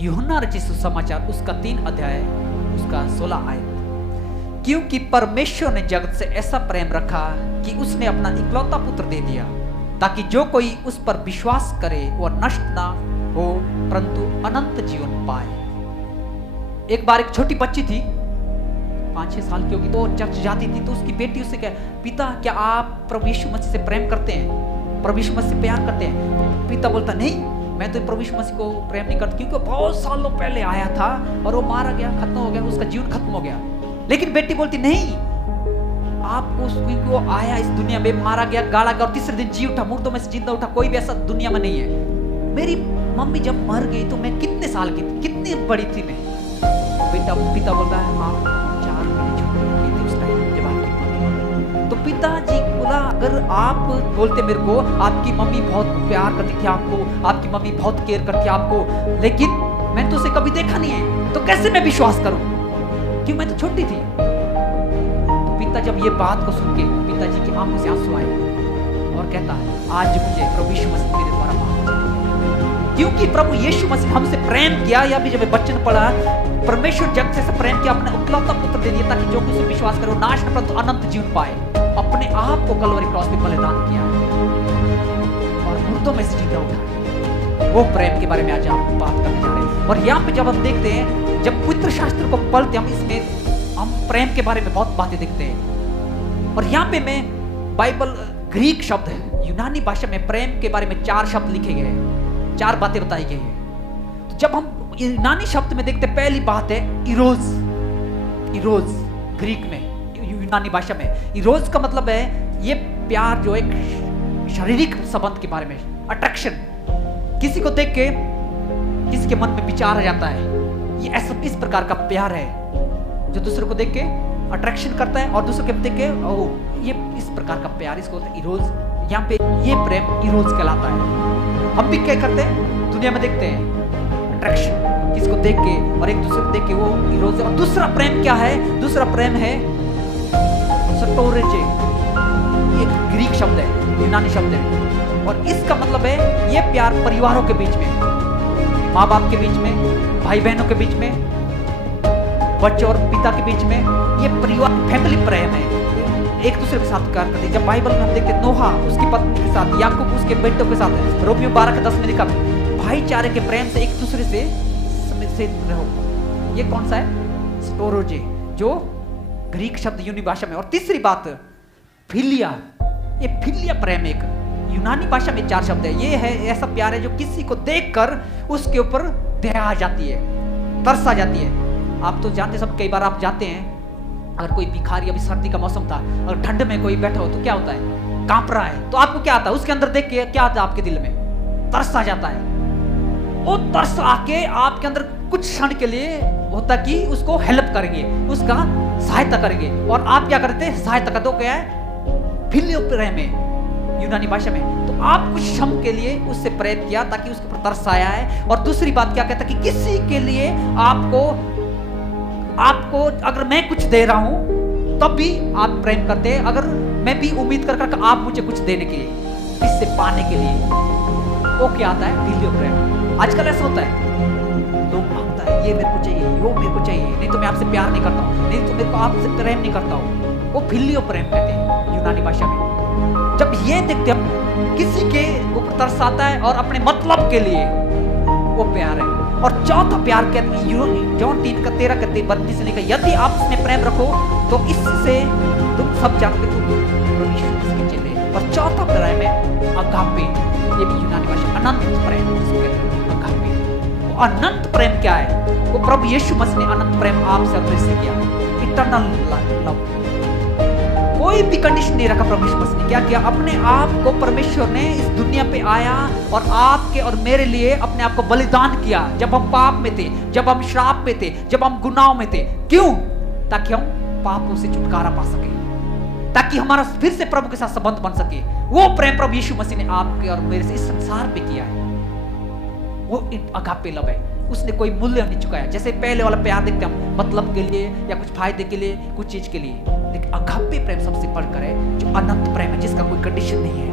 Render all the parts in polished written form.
यूहन्ना रचित सुसमाचार उसका 3 अध्याय उसका 16 आयत। क्योंकि परमेश्वर ने जगत से ऐसा प्रेम रखा कि उसने अपना इकलौता पुत्र दे दिया, ताकि जो कोई उस पर विश्वास करे वह नष्ट ना हो परंतु अनंत जीवन पाए। एक बार एक छोटी बच्ची थी, 5-6 साल की होगी, तो चर्च जाती थी। तो उसकी बेटी उससे कहा, पिता क्या आप प्रभु यीशु मसीह से प्रेम करते हैं, प्रभु यीशु मसीह से प्यार करते हैं? पिता बोलता, नहीं, मैं तो प्रभु यीशु मसीह को प्रेम नहीं करता, क्योंकि बहुत सालों पहले आया था और वो मारा गया, खत्म हो गया, उसका जीवन खत्म हो गया। लेकिन बेटी बोलती, नहीं, आपको क्योंकि वो आया इस दुनिया में, मारा गया, गाड़ा गया और तीसरे दिन जी उठा, मुर्दों में से जिंदा उठा, कोई भी ऐसा दुनिया में नहीं है। मेरी मम्मी जब मर गई तो मैं कितने साल की थी, कितनी बड़ी थी मैं? पिता बोलता है, हाँ 4 महीने छोटी थी उस टाइम जब आपकी मम्मी। तो पिताजी बोला, अगर आप बोलते मेरे को आपकी मम्मी बहुत प्यार करती थी आपको, आपकी मम्मी बहुत केयर करती आपको, लेकिन मैंने तो उसे कभी देखा नहीं है, तो कैसे मैं विश्वास करूं, क्यों मैं तो छोटी थी। तो पिता जब ये बात को सुन के पिताजी की आंखों से आंसू आए और कहता है, आज मुझे प्रभु यीशु मसीह मेरे द्वारा माफ कर, क्योंकि प्रभु यीशु मसीह हमसे प्रेम किया। या भी जब बच्चन पढ़ा, परमेश्वर जगत से प्रेम किया, अपने इकलौता पुत्र दे दिया, ताकि जो कुछ विश्वास करे नाश न परंतु अनंत जीवन पाए। अपने आप को कलवरी क्रॉस पे बलिदान किया और मुर्दों में से जिंदा उठा। वो प्रेम के बारे में आज हम बात करने जा रहे हैं। और यहाँ पे जब हम देखते हैं, जब पवित्र शास्त्र को पढ़ते हम, इसमें हम प्रेम के बारे में बहुत बातें देखते हैं। और यहाँ पे मैं बाइबल ग्रीक शब्द है, यूनानी भाषा में प्रेम के बारे में 4 शब्द लिखे गए हैं, 4 बातें बताई गई है। तो जब हम यूनानी शब्द में देखते, पहली बात है इरोज। इरोज ग्रीक में, यूनानी भाषा में इरोज का मतलब है ये प्यार, जो एक शारीरिक संबंध के बारे में, अट्रैक्शन, किसी को देख के किसी के मन में विचार आ जाता है, ये ऐसा इस प्रकार का प्यार है जो दूसरे को देख के अट्रैक्शन करता है और दूसरे को देख के ये इस प्रकार का प्यार, इसको होता है इरोज। यहाँ पे ये प्रेम इरोज कहलाता है। हम भी क्या करते हैं, दुनिया में देखते हैं अट्रैक्शन, किसको देख के और एक दूसरे को देख के, वो इरोज है। और दूसरा प्रेम क्या है? दूसरा प्रेम है सटोरेजे, ये ग्रीक शब्द है, यूनानी शब्द है, और इसका मतलब है ये प्यार परिवारों के बीच में, माँ बाप के बीच में, भाई बहनों के बीच में, बच्चे और पिता के बीच में, ये परिवार फैमिली प्रेम है, एक दूसरे के साथ प्यार करते हैं। जब बाइबल में हम देखते हैं, नोहा उसकी पत्नी के साथ, याकूब उसके बेटों के साथ, रोमियो 12:10 में लिखा, भाईचारे के प्रेम से एक दूसरे से रहो। ये कौन सा है? स्टोरोजे, जो ग्रीक शब्द यूनानी भाषा में। और तीसरी बात फिलिया, ये फिलिया प्रेम एक यूनानी भाषा में 4 शब्द है। ये है ऐसा प्यार है जो किसी को देखकर उसके ऊपर दया आ जाती है, तरस आ जाती है। आप तो जानते सब, कई बार आप जाते हैं, अगर कोई भिखारी, अभी सर्दी का मौसम था और ठंड में कोई बैठा हो तो क्या होता है, कांप रहा है, तो आपको क्या आता है उसके अंदर देख के, क्या आता है आपके दिल में? तरस आ जाता है। वो तरस आके आपके अंदर कुछ क्षण के लिए होता कि उसको हेल्प करेंगे, उसका सहायता करेंगे, और आप क्या करते हैं? सहायता का। तो क्या है? फिलियो प्रेम है यूनानी भाषा में। तो आप कुछ क्षण के लिए उससे प्रेम किया ताकि उसके ऊपर तरस आया है। और दूसरी बात क्या कहता है कि किसी के लिए आपको अगर मैं कुछ दे रहा हूं तब भी आप प्रेम करते हैं, अगर मैं भी उम्मीद कर आप मुझे कुछ देने के लिए, इससे पाने के लिए, वो क्या आता है? फिलियो प्रेम। आजकल ऐसा होता है, लोग मांगता है ये मेरे को चाहिए, वो मेरे को चाहिए, नहीं तो मैं आपसे प्यार नहीं करता हूँ, नहीं तो मेरे को आपसे प्रेम नहीं करता हूँ। वो फिलियो प्रेम कहते हैं यूनानी भाषा में। जब ये देखते हैं किसी के ऊपर तरस आता है और अपने मतलब के लिए, वो प्यार है। और चौथा प्यार कहते हैं जॉन 3:13-32 से लिखा, यदि आप इसमें प्रेम रखो तो इससे तुम सब जानते हो इसके चेले। और चौथा प्रेम है अगापे, ये भी यूनानी भाषा, अनंत प्रेम जिसको कहते हैं अगापे। वो अनंत प्रेम क्या है? वो प्रभु यीशु मसीह ने अनंत प्रेम आपसे और मुझसे किया, इटर्नल लव। कोई भी कंडीशन नहीं रखा। प्रभु यीशु मसीह ने क्या किया? अपने आप को, परमेश्वर ने इस दुनिया पे आया और आपके और मेरे लिए अपने आप को बलिदान किया, जब हम पाप में थे, जब हम श्राप में थे, जब हम गुनाहों में थे। क्यों? ताकि हम पापों से छुटकारा पा सके, ताकि हमारा फिर से प्रभु के साथ संबंध बन सके। वो प्रेम प्रभु यीशु मसीह ने आपके और मेरे से इस संसार पे किया है। वो अगापे लव है, उसने कोई मूल्य नहीं चुकाया। जैसे पहले वाला प्यार देखते हम मतलब के लिए या कुछ फायदे के लिए, कुछ चीज के लिए, लेकिन अगापे प्रेम सबसे बढ़कर है, जो अनंत प्रेम है, जिसका कोई कंडीशन नहीं है।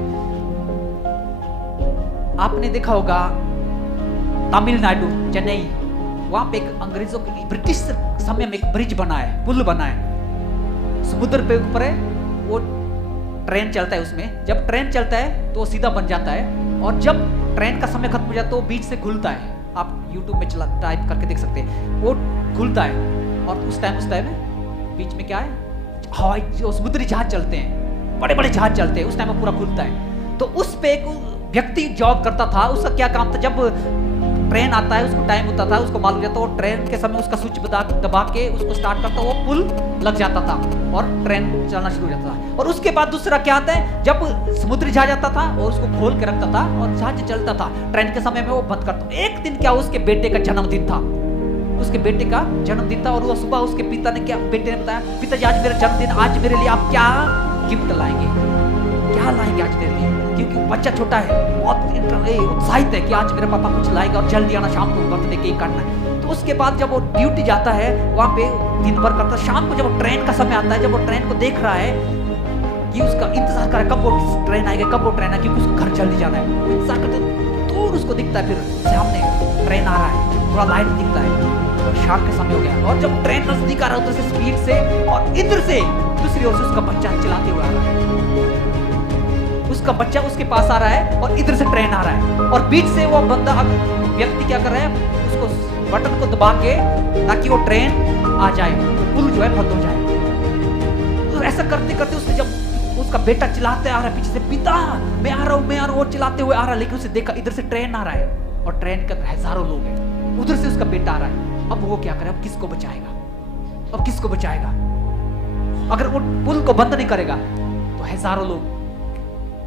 आपने देखा होगा तमिलनाडु, चेन्नई वहां पे एक अंग्रेजों के ब्रिटिश समय में एक ब्रिज बना है, पुल बना है, समुद्र पे ऊपर है, वो ट्रेन चलता है उसमें, जब ट्रेन चलता है तो वो सीधा बन जाता है, और जब ट्रेन का समय खत्म हो जाता है तो वो बीच से खुलता है। आप YouTube में चला टाइप करके देख सकते हैं, वो खुलता है। और उस टाइम बीच में क्या है, हवाई जो समुद्री जहाज चलते हैं, बड़े बड़े जहाज चलते हैं, उस टाइम में पूरा खुलता है। तो उस पे एक व्यक्ति जॉब करता था, उसका क्या काम था, जब ट्रेन आता है उसको टाइम होता था, उसको मालूम जाता, वो ट्रेन के समय उसका स्विच दबा के उसको स्टार्ट करता, वो पुल लग जाता था और ट्रेन चलना शुरू हो जाता था। और उसके बाद दूसरा क्या आता है, जब समुद्री जहाज आता था और उसको खोल के रखता था और जहाज चलता था, ट्रेन के समय में वो बंद करता। एक दिन क्या, उसके बेटे का जन्मदिन था, उसके बेटे का जन्मदिन था, और वो सुबह उसके पिता ने क्या, बेटे ने बताया, पिताजी आज मेरा जन्मदिन, आज मेरे लिए आप क्या गिफ्ट लाएंगे, क्या लाएंगे आज मेरे लिए, क्योंकि बच्चा छोटा है, बहुत उत्साहित है कि आज मेरे पापा कुछ लाएगा और जल्दी आना, शाम को बर्थडे केक काटना है। तो उसके बाद जब वो ड्यूटी जाता है, वहाँ पे दिन भर करता है, शाम को जब वो ट्रेन का समय आता है, जब वो ट्रेन को देख रहा है कि उसका इंतजार कर रहा है कब वो ट्रेन आएगा, कब वो ट्रेन आएगा, क्योंकि उसको घर जल्दी जाना है, वो इंतजार करते, दूर उसको दिखता है, फिर सामने ट्रेन आ रहा है, थोड़ा लाइट दिखता है, और शाम का समय हो गया, और जब ट्रेन नजदीक आ रहा है उधर से स्पीड से, और इधर से दूसरी ओर से उसका बच्चा चलाते हुए आ रहा है, उसका बच्चा उसके पास आ रहा है और इधर से ट्रेन आ रहा है, और बीच से वो बंदा व्यक्ति क्या कर रहा है, उसको बटन को दबा के ताकि वो ट्रेन आ जाए, पुल जो है बंद हो जाए। तो ऐसा करते करते उसने, जब उसका बेटा चिल्लाते आ रहा है पीछे से, पिता मैं आ रहा हूँ, मैं आ रहा हूँ, वो चिल्लाते हुए आ रहा है, लेकिन उसे देखा इधर से ट्रेन आ रहा है और ट्रेन के अंदर हजारों लोग हैं, उधर से उसका बेटा आ रहा है। अब वो क्या करे, अब किसको बचाएगा, अब किसको बचाएगा? अगर वो पुल को बंद नहीं करेगा तो हजारों लोग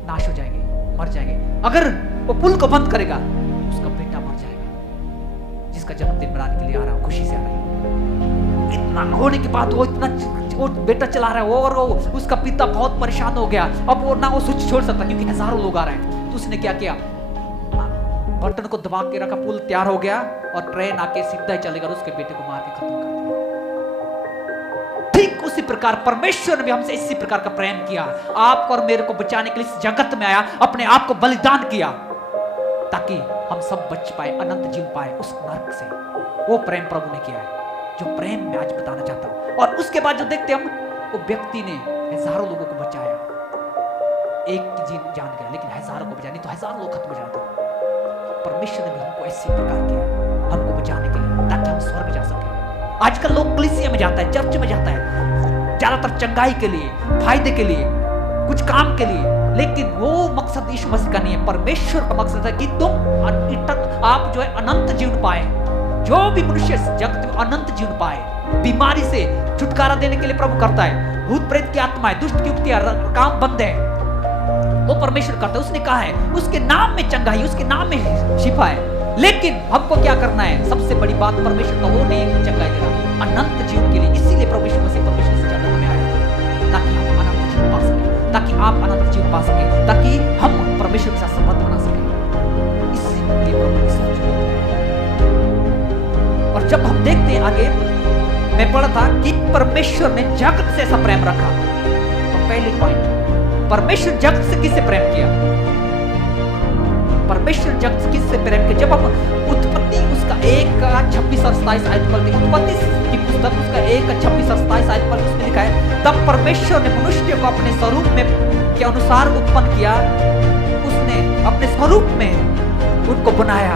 नाश हो जाएंगे, मर जाएंगे। अगर वो पुल को बंद करेगा तो उसका बेटा मर जाएगा, जिसका जन्मदिन मनाने के लिए आ रहा है, खुशी से आ रहा है। इतना होने के बाद वो बेटा चला रहा है, वो और उसका पिता बहुत परेशान हो गया। अब वो ना वो स्विच छोड़ सकता क्योंकि हजारों लोग आ रहे हैं। तो उसने क्या किया, बटन को दबा के रखा, पुल तैयार हो गया और ट्रेन आके सीधा ही चलेगा और उसके बेटे को मार के खत्म कर दिया। ठीक उसी प्रकार परमेश्वर ने भी हमसे इसी प्रकार का प्रेम किया, आपको और मेरे को बचाने के लिए इस जगत में आया, अपने आप को बलिदान किया ताकि हम सब बच पाए, अनंत जीव पाए उस नरक से। वो प्रेम प्रभु ने किया है, जो प्रेम मैं आज बताना चाहता हूं। और उसके बाद जो देखते हम, वो व्यक्ति ने हजारों लोगों को बचाया, एक की जान गया लेकिन हजारों को बचाया, नहीं तो हजारों लोग खत्म हो जाते। परमेश्वर ने भी हमको इसी प्रकार किया, हमको बचाने के लिए, ताकि हम स्वर्ग जा सके। आजकल लोग कलीसिया में जाता है, चर्च में जाता है, ज्यादातर चंगाई के लिए, फायदे के लिए, कुछ काम के लिए, लेकिन वो मकसद यीशु मसीह का नहीं है। परमेश्वर का मकसद है कि आप जो है अनंत जीवन पाए। जो भी मनुष्य जगत में अनंत जीवन पाए, बीमारी से छुटकारा देने के लिए प्रभु करता है। भूत प्रेत की आत्माएं, दुष्ट की युक्तियां, काम बंद है, वो परमेश्वर करता है। उसने कहा है उसके नाम में चंगाई, उसके नाम में शिफा है। लेकिन हमको क्या करना है? सबसे बड़ी बात परमेश्वर का वो नहीं चंगाई देना, अनंत जीवन के लिए। इसीलिए परमेश्वर से जगत में आया, ताकि हम अनंत जीवन पा सके, ताकि आप अनंत जीवन पा सके, ताकि हम परमेश्वर के साथ संबंध बना सके। इसलिए प्रभु ने सब चीजें किया। और जब हम देखते हैं आगे, मैं पढ़ा था कि परमेश्वर ने जगत से ऐसा प्रेम रखा। तो पहले पॉइंट, परमेश्वर जगत से किससे प्रेम किया? परमेश्वर जगत से किससे प्रेम किया? जब हम उत्पत्ति उसका 1:26 और 27 आयत पढ़ते हैं, उत्पत्ति की पुस्तक उसका 1:26 और 27 आयत पर उसमें लिखा है, तब परमेश्वर ने मनुष्य को अपने स्वरूप में के अनुसार उत्पन्न किया, उसने अपने स्वरूप में उनको बनाया,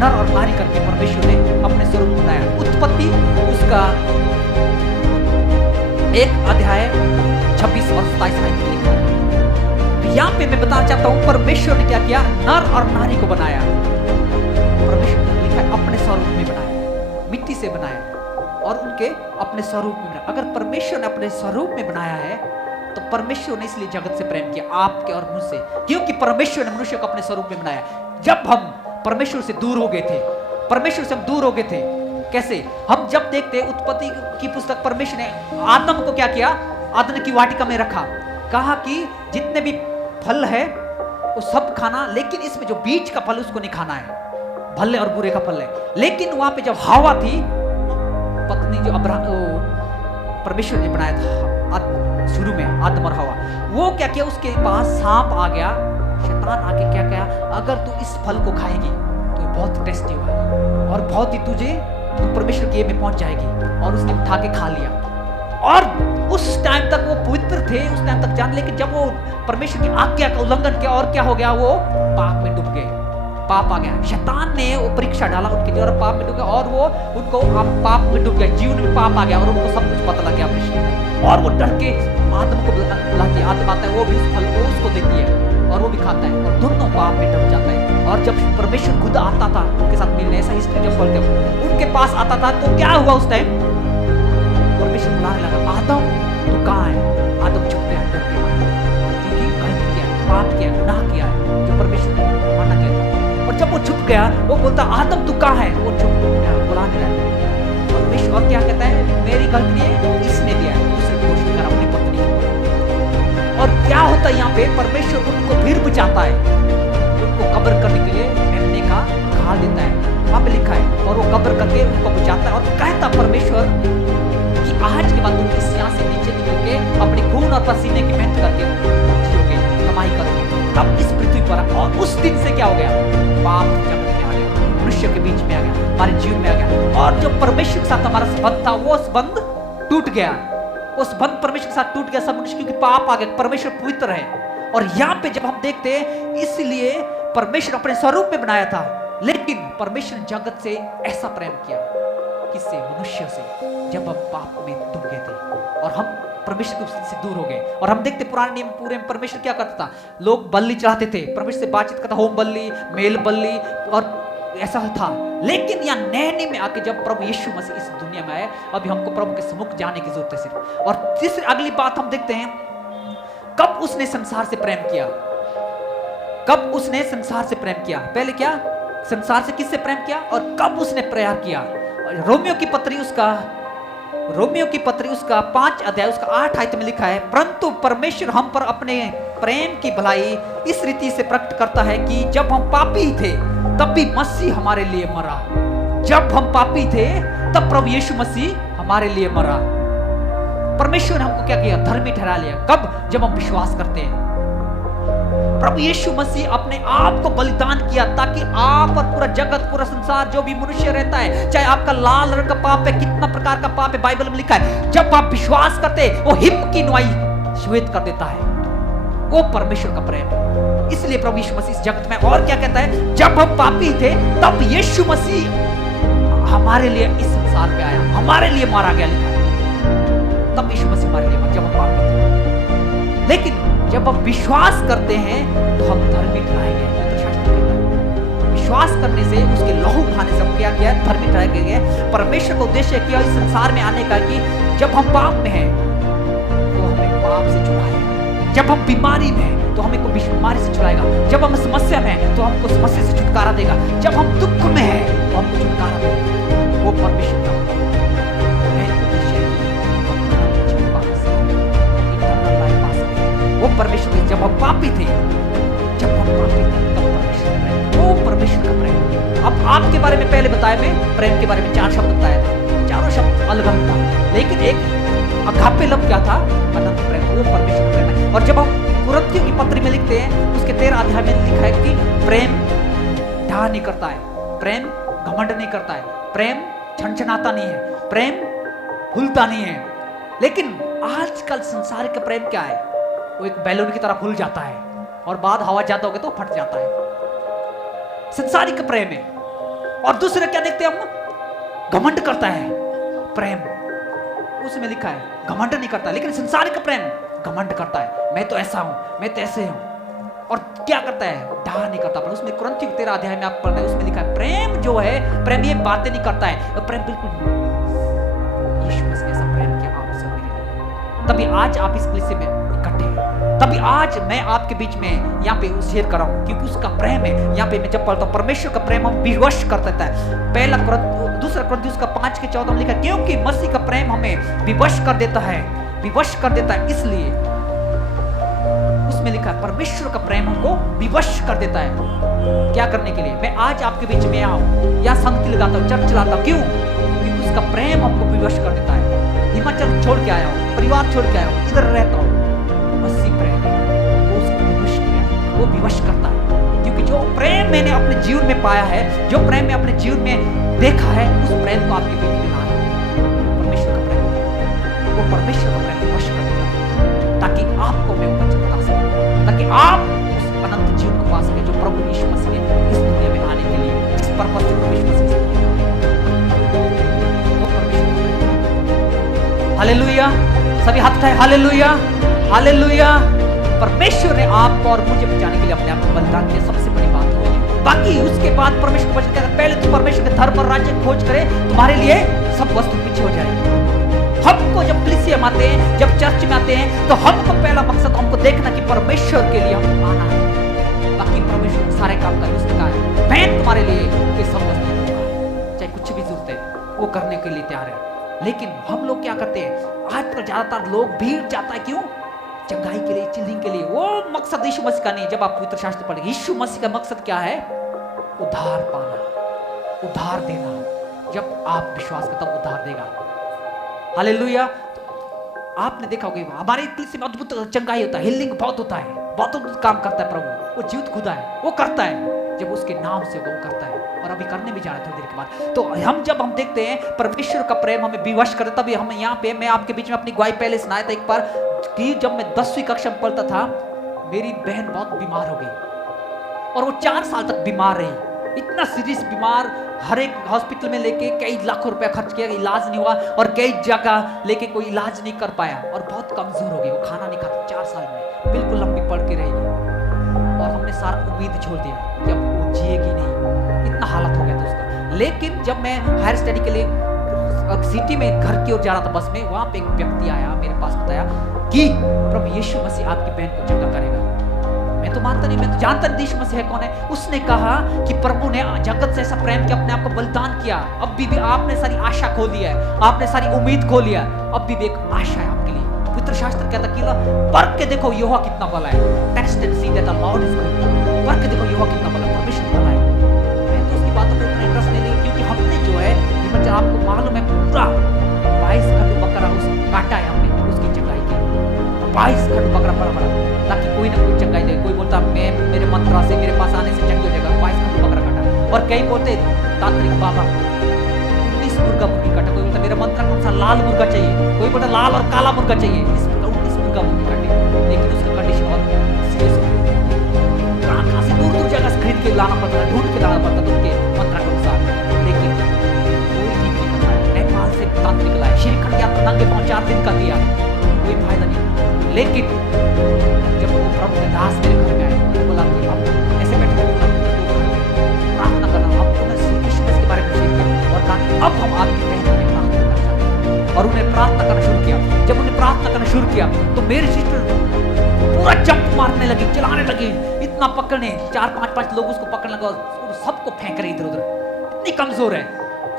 नर और नारी करके परमेश्वर ने अपने स्वरूप बनाया। उत्पत्ति उसका 1:26 और 27 आयत में लिखा है। यहाँ पे मैं बताना चाहता हूं परमेश्वर ने क्या किया, नर और नारी को बनाया। परमेश्वर ने लिखा है अपने स्वरूप में बनाया, मिट्टी से बनाया और उनके अपने स्वरूप में बनाया। अगर परमेश्वर ने अपने स्वरूप में बनाया है तो परमेश्वर ने इसलिए जगत से प्रेम किया, आपके और मुझसे, क्योंकि परमेश्वर ने मनुष्य को अपने स्वरूप में बनाया। जब हम परमेश्वर से दूर हो गए थे, परमेश्वर से हम दूर हो गए थे, कैसे? हम जब देखते उत्पत्ति की पुस्तक, परमेश्वर ने आदम को क्या किया? आदम की वाटिका में रखा, कहा कि जितने भी फल है वो सब खाना, लेकिन इसमें जो बीज का फल उसको नहीं खाना है, भले और बुरे का फल है। लेकिन वहां पे जब हवा थी, पत्नी जो परमेश्वर ने बनाया था शुरू में, आदम और हवा, वो क्या किया? उसके पास सांप आ गया, शैतान आके क्या कहा? अगर तू इस फल को खाएगी तो ये बहुत टेस्टी होगा और बहुत ही तुझे तू परमेश्वर के में पहुंच जाएगी। और उसने उठा के खा लिया। और उस टाइम तक वो पवित्र थे, उस टाइम तक जान, लेकिन जब वो परमेश्वर की आज्ञा का उल्लंघन किया और क्या हो गया, वो पाप में डूब गए। पाप आ गया, शैतान ने वो परीक्षा डाला उनके लिए और पाप में डूब गया। और वो उनको पाप में डूब गया, जीवन में पाप आ गया और उनको सब कुछ पता लग गया परमेश्वर। और वो डर के आदम को बुलाती, आदम आता है, वो भी उस फल को उसको देती है और वो भी खाता है और दोनों पाप में डूब जाता है। और जब परमेश्वर खुद आता था उनके साथ मिलने, ऐसा हिस्ट्री जब पढ़ते उनके पास आता था, तो क्या हुआ उस टाइम, परमेश्वर बुलाने लगा, आदम तू कहाँ है? आदम छुप गया डर के मारे, क्योंकि गलती किया, पाप किया, गुनाह किया है जो परमेश्वर ने माना किया था। और जब वो छुप गया, वो बोलता आदम तू कहाँ है? वो छुप गया, बुलाने लगा। परमेश्वर क्या कहता है, मेरी गलती है, इसने दिया है, दूसरे दोष कर अपनी पत्नी को। और क्या होता है यहाँ पे, परमेश्वर उनको फिर बचाता है, उनको कब्र करने के लिए मेमने का खाल देता है, वहां पे लिखा है। और वो कब्र करके उनको बचाता है और कहता परमेश्वर कि आज के बाद तुम इस यहाँ से नीचे निकल के अपने खून और पसीने की मेहनत करके जियोगे, कमाई करोगे, तब इस पृथ्वी पर। और उस दिन से क्या हो गया, पाप जगत में आ गया, मनुष्य के बीच में आ गया, हमारे जीवन में आ गया। और जो परमेश्वर के साथ हमारा संबंध था, वो संबंध टूट गया, उस संबंध परमेश्वर के साथ टूट गया सब मनुष्य, क्योंकि पाप आ गया, परमेश्वर पवित्र है। और यहाँ पे जब हम देखते हैं, इसलिए परमेश्वर अपने स्वरूप में बनाया था, लेकिन परमेश्वर ने जगत से ऐसा प्रेम किया, किससे, मनुष्य से, जब हम पाप में डूब गए थे और हम परमेश्वर से दूर हो गए। और हम देखते पुराने नियम पूरे में परमेश्वर क्या करता था, लोग बलि चढ़ाते थे, परमेश्वर से बातचीत करता, होम बलि, मेल बलि, और ऐसा था। लेकिन यहाँ नए नियम में आके जब प्रभु यीशु मसीह इस दुनिया में आए, अभी हमको प्रभु के सम्मुख जाने की जरूरत है सिर्फ। और तीसरी अगली बात हम देखते हैं, कब उसने संसार से प्रेम किया, कब उसने संसार से प्रेम किया, पहले क्या, संसार से किससे प्रेम किया और कब उसने प्यार किया। रोमियो की पत्री उसका 5 अध्याय उसका 8 आयत में लिखा है, परंतु परमेश्वर हम पर अपने प्रेम की भलाई इस रीति से प्रकट करता है कि जब हम पापी थे तब भी मसीह हमारे लिए मरा। जब हम पापी थे तब प्रभु यीशु मसीह हमारे लिए मरा। परमेश्वर ने हमको क्या किया, धर्मी ठहरा लिया। कब, जब हम विश्वास करते हैं। प्रभु यीशु मसीह अपने आप को बलिदान किया ताकि आप और पूरा जगत, पूरा संसार, जो भी मनुष्य रहता है, चाहे आपका लाल रंग का पाप है, कितना प्रकार का पाप है, बाइबल में लिखा है, जब आप विश्वास करते वो हिम की नुआई श्वेत कर देता है। वो परमेश्वर का प्रेम है। इसलिए प्रभु यीशु मसीह इस जगत में, और क्या कहता है, जब हम पापी थे तब यीशु मसीह हमारे लिए इस संसार पे आया, हमारे लिए मारा गया, लिखा है। तब यीशु मसीह हमारे लिए, जब हम पापी थे। लेकिन जब हम विश्वास करते हैं तो हम धर्मी ठहराएंगे। विश्वास करने से, उसके लहू खाने से हम क्या किया, धर्मी ठहराए गए। परमेश्वर का उद्देश्य किया इस संसार में आने का कि जब हम पाप में हैं तो हमें पाप से छुड़ाएगा, जब हम बीमारी में हैं तो हमें को बीमारी से छुड़ाएगा, जब हम समस्या में हैं तो हमको समस्या से छुटकारा देगा, जब हम दुख में हैं तो हमको छुटकारा देगा। वो परमेश्वर का वो परमेश्वर, जब हम पापी थे, तब परमेश्वर, वो परमेश्वर का प्रेम। अब आपके बारे में पहले बताया, मैं प्रेम के बारे में 4 शब्द बताया था, चारों शब्द अलग अलग था, लेकिन एक अगापे लव क्या था, अनंत प्रेम, वो परमेश्वर का प्रेम है। और जब हम कुरिन्थियों की पत्री में लिखते हैं, उसके 13 अध्याय में लिखा है कि प्रेम ढा नहीं करता है, प्रेम घमंड नहीं करता है, प्रेम छनछनाता नहीं है, प्रेम भूलता नहीं है। लेकिन आजकल संसार का प्रेम क्या है, वो एक बैलून की तरह फूल जाता है और बाद हवा ज्यादा हो गया तो फट जाता है। संसारिक प्रेम है। और दूसरे क्या देखते हैं हम, घमंड करता है प्रेम, उसमें लिखा है घमंड नहीं करता। लेकिन संसारिक प्रेम घमंड करता है, मैं तो ऐसा हूं, मैं तो ऐसे हूं। और क्या करता है, ढा नहीं करता। उसमें कुरिन्थियों के 13 अध्याय में आप पढ़ते हैं, उसमें लिखा है प्रेम जो है, प्रेम ये बातें नहीं करता है, प्रेम बिल्कुल यीशु मसीह ऐसा प्रेम किया आपसे मेरे लिए। तभी आज आप इस कलीसिया में इकट्ठे हैं, तभी आज मैं आपके बीच में यहाँ पे शेयर कर रहा हूँ, क्योंकि उसका प्रेम है। यहाँ पे मैं जब पढ़ता हूँ, परमेश्वर का प्रेम हम विवश कर देता है। दूसरा कुरिन्थियों उसका 5:14 में लिखा है, क्योंकि मसीह का प्रेम हमें विवश कर देता है, विवश कर देता है। इसलिए उसमें लिखा है परमेश्वर का प्रेम हमको विवश कर देता है। क्या करने के लिए, मैं आज आपके बीच में आऊँ, या संगति लगाता हूँ, चर्च चलाता हूँ, क्यों, क्योंकि उसका प्रेम हमको विवश कर देता है। हिमाचल छोड़ के आया हूँ, परिवार छोड़ के आया हूँ, इधर रहता हूँ, मसीह प्रेम वो उसको विवश किया, वो विवश करता है। क्योंकि जो प्रेम मैंने अपने जीवन में पाया है, जो प्रेम मैं अपने जीवन में देखा है, उस प्रेम को आपके बीच में लाना। परमेश्वर का प्रेम, वो परमेश्वर का प्रेम वश कर देगा, ताकि आपको मैं वचन बता सकूं, ताकि आप उस अनंत जीवन को पा सके जो प्रभु यीशु मसीह ने इस दुनिया में आने के लिए, इस पर्पस से प्रभु यीशु मसीह इस दुनिया में आए। वो परमेश्वर, हालेलुया, सभी हाथ उठाए, हालेलुया, हालेलुया। परमेश्वर ने आपको और मुझे बचाने के लिए अपने आप को बलिदान किया, सबसे बड़ी बात है। बाकी उसके बाद परमेश्वर को वचन कहता है, पहले तो परमेश्वर के धर्म और राज्य खोज करे, तुम्हारे लिए सब वस्तु पीछे हो जाएगी। हमको जब कलीसिया में आते हैं, जब चर्च में आते हैं, तो हमको पहला मकसद हमको देखना कि परमेश्वर के लिए हम आना है। बाकी परमेश्वर सारे काम करने, उसने कहा है मैं तुम्हारे लिए ये सब वस्तु दूंगा, चाहे कुछ भी जरूरत है वो करने के लिए तैयार है। लेकिन हम लोग क्या करते हैं, आजकल ज्यादातर लोग भीड़ जाता है, क्यों? चंगाई के लिए, चिल्लिंग के लिए। वो मकसद यीशु मसीह का नहीं। जब आप पवित्र शास्त्र पढ़ेंगे, यीशु मसीह का मकसद क्या है? उद्धार पाना, उद्धार देना। जब आप विश्वास करते हो, उद्धार देगा। हालेलुया। आपने देखा होगा हमारे कलीसिया में अद्भुत चंगाई होता है, हीलिंग बहुत होता है, बहुत अद्भुत काम करता है प्रभु। वो जीवित खुदा है, वो करता है जब उसके नाम से वो करता है। और अभी करने भी जा रहे थोड़ी देर के बाद। तो जब हम देखते हैं परमेश्वर का प्रेम हमें विवश करे, तभी हम यहाँ पे, मैं आपके बीच में अपनी गवाही पहले सुनाया था एक बार कि जब मैं 10वीं कक्षा में पढ़ता था, मेरी बहन बहुत बीमार हो गई और वो 4 साल तक बीमार रही। इतना सीरियस बीमार, हर एक हॉस्पिटल में लेके कई लाखों रुपया खर्च किया, इलाज नहीं हुआ, और कई जगह लेके कोई इलाज नहीं कर पाया, और बहुत कमजोर हो गई। वो खाना नहीं खाती 4 साल में, बिल्कुल लंबी पड़ के रहेगी। और हमने सारा उम्मीद छोड़ दिया, जब वो जिएगी नहीं, इतना हालत हो गया था उसका। लेकिन जब मैं हायर स्टडी के लिए सिटी में घर की ओर जा रहा था बस में, वहां पे एक व्यक्ति आया मेरे पास, बताया कि प्रभु यीशु मसीह आपकी बहन को चंगा करेगा। मैं तो मानता नहीं, मैं तो जानता नहीं यीशु मसीह कौन है। उसने कहा कि प्रभु ने जगत से ऐसा प्रेम किया, अपने आप को बलिदान किया। अब भी आपने सारी आशा खो ली है, आपने सारी उम्मीद खो लिया, अब भी एक आशा है आपके लिए। पवित्र शास्त्र कहता कि पढ़ के देखो यहोवा कितना भला है। Text and see that the Lord is good. पढ़ के देखो यहोवा कितना भला है, परमेश्वर भला है। मैं तो उसकी बातों पे उतना इंटरेस्ट नहीं लिया, क्योंकि हमने जो है, आपको मालूम है, पूरा 22 खंड बकरा काटा है हमने उसकी चंगाई की। 22 खंड बकरा बड़ा, ताकि कोई ना कोई चंगाई दे। कोई बोलता मैं मेरे मंत्रा से, मेरे पास आने से चंगी हो जाएगा, 22 खंड बकरा काटा। और कई बोलते तांत्रिक बाबा 19 मुर्गा मुर्गी काटा। कोई बोलता मेरा मंत्र कौन सा, लाल मुर्गा चाहिए, कोई बोलता लाल और काला मुर्गा चाहिए। इस प्रकार 19 मुर्गा मुर्गी काटे, लेकिन उसका कंडीशन बहुत सीरियस है। कहां से दूर जगह से खरीद के लाना पड़ता है, ढूंढ के लाना पड़ता है उनके मंत्र के अनुसार। लेकिन तांत्रिक लाया, श्रीखंड यात्रा नंगे पांव 4 दिन का किया, कोई फायदा नहीं। लेकिन जब वो प्रभु के दास मेरे घर में आए, उन्होंने बोला कि अब ऐसे बैठे प्रार्थना करना, अब उन्हें श्री कृष्ण के बारे में शेयर किया और कहा कि अब हम आपकी बहन के लिए प्रार्थना करना चाहते हैं। और उन्हें प्रार्थना करना शुरू किया। जब उन्हें प्रार्थना करना शुरू किया तो मेरी सिस्टर पूरा जंप मारने लगी, चिल्लाने लगी, इतना पकड़ने, 4-5 लोग उसको पकड़ने लगे, सबको फेंक रहे इधर उधर। इतनी कमजोर है,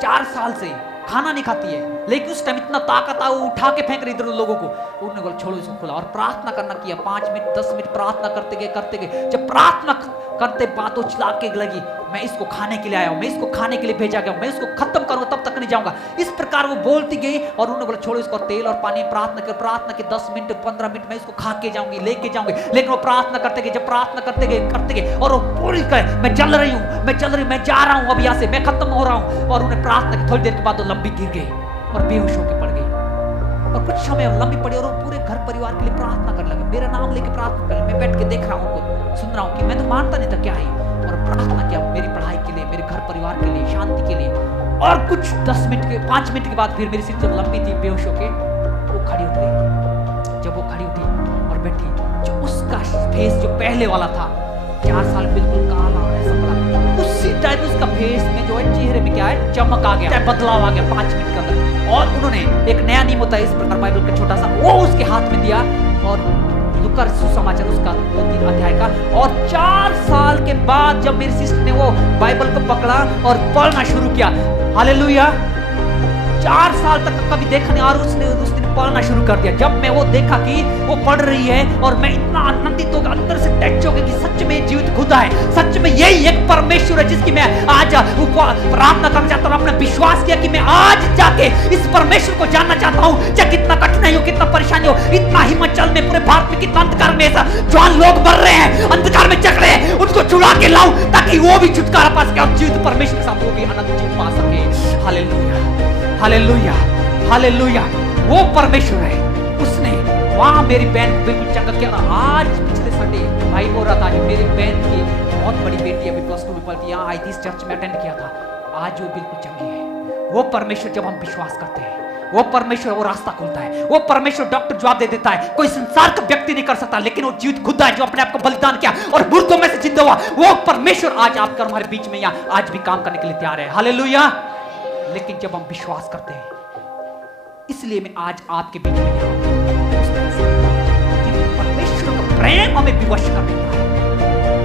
4 साल से खाना नहीं खाती है, लेकिन उस टाइम इतना ताकत आ, वो उठा के फेंक रही इधर लोगों को। उन्होंने बोला छोड़ो इसको, खुला। और प्रार्थना करना किया, 5 मिनट 10 मिनट प्रार्थना करते गए। जब प्रार्थना करते बातों चिल्ला के लगी, मैं इसको खाने के लिए आया हूं, मैं इसको खाने के लिए भेजा गया हूं, मैं इसको खत्म करूंगा तब तक नहीं जाऊंगा। इस प्रकार वो बोलती गई। और उन्होंने बोला छोड़ो इसको, तेल और पानी प्रार्थना के 10 मिनट 15 मिनट मैं इसको खा के जाऊंगी, लेके जाऊंगी। लेकिन वो प्रार्थना करते गए, जब प्रार्थना करते गए और वो पूरी कहे मैं जल रही हूँ, मैं जा रहा हूँ, अब यहाँ से मैं खत्म हो रहा हूँ। और उन्हें प्रार्थना की थोड़ी देर के बाद वो लंबी गिर गई और बेहोश होकर पड़ गई। और कुछ समय लंबी पड़ी और वो पूरे घर परिवार के लिए प्रार्थना करने लगे, मेरा नाम लेके प्रार्थना करने। मैं बैठ के देख रहा हूँ, सुन रहा हूँ कि मैं तो मानता नहीं था क्या है। और प्रार्थना किया मेरी पढ़ाई के लिए, मेरे घर परिवार के लिए, शांति के लिए। और कुछ 5 मिनट के बाद फिर मेरी सिस्टर लंबी थी, बेहोश होके वो खड़ी उठ गई। जब वो खड़ी उठी और बैठी, जो उसका फेस जो पहले वाला था, 4 साल बिल्कुल काला ऐसा पड़ा, उसी टाइम उसका फेस में जो है, चेहरे में क्या है, चमक आ गया, बदलाव आ गया 5 मिनट के अंदर। और उन्होंने एक नया नियम होता है इस प्रकार बाइबल का छोटा सा, वो उसके हाथ में दिया और लूका सुसमाचार उसका 2-3 अध्याय का। और 4 साल के बाद जब मेरी सिस्टर ने वो बाइबल को पकड़ा और पढ़ना शुरू किया, हालेलुया, 4 साल तक कभी देखा नहीं, और उसने पढ़ना शुरू कर दिया। जब मैं वो देखा कि वो पढ़ रही है और मैं इतना आनंदित हो गया, अंदर से टच हो गया कि सच में जीवित खुदा है, सच में यही एक परमेश्वर है जिसकी मैं आज प्रार्थना करना चाहता हूँ। अपना विश्वास किया कि मैं आज जाके इस परमेश्वर को जानना चाहता हूँ, चाहे कितना कठिनाई हो, कितना परेशानी हो। इतना हिमाचल में, पूरे भारत में कितना अंधकार में ऐसा जवान लोग मर रहे हैं, अंधकार में चल रहे हैं, उनको छुड़ा के लाऊं ताकि वो भी छुटकारा पा सके और जीवित परमेश्वर के साथ वो भी आनंद जीवित पा सके। Hallelujah, hallelujah, hallelujah. वो परमेश्वर है, उसने वहां मेरी बहन को बिल्कुल चंगा किया। आज पिछले संडे भाई बोल रहा था कि मेरी बहन की बहुत बड़ी बेटी अभी +2 में पढ़ती है, यहाँ आई थी, इस चर्च में अटेंड किया था, आज वो बिल्कुल चंगी है। वो परमेश्वर जब हम विश्वास करते हैं, वो परमेश्वर वो रास्ता खोलता है। वो परमेश्वर डॉक्टर जवाब दे देता है, कोई संसार का व्यक्ति नहीं कर सकता, लेकिन वो जीवित खुदा है जो अपने आप को बलिदान किया और मुर्दों में से जिंदा हुआ। वो परमेश्वर आज आपका हमारे बीच में यहाँ आज भी काम करने के लिए तैयार है। हालेलुया। लेकिन जब हम विश्वास करते हैं, इसलिए मैं आज आपके बीच में परमेश्वर का प्रेम हमें विवश कर देता है।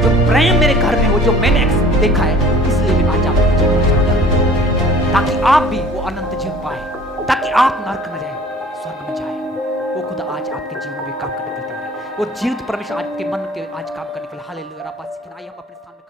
जो प्रेम मेरे घर में हो, जो मैंने देखा है, इसलिए मैं आज आपके बीच में चाहता हूं, ताकि आप भी वो अनंत जीवन पाए, ताकि आप नरक न जाए, स्वर्ग में जाए। वो खुदा आज आपके जीवन में काम करने के लिए तैयार है। वो जीवित परमेश्वर आज के मन के आज काम करने के लिए। हालेलुया। आइए हम अपने स्थान में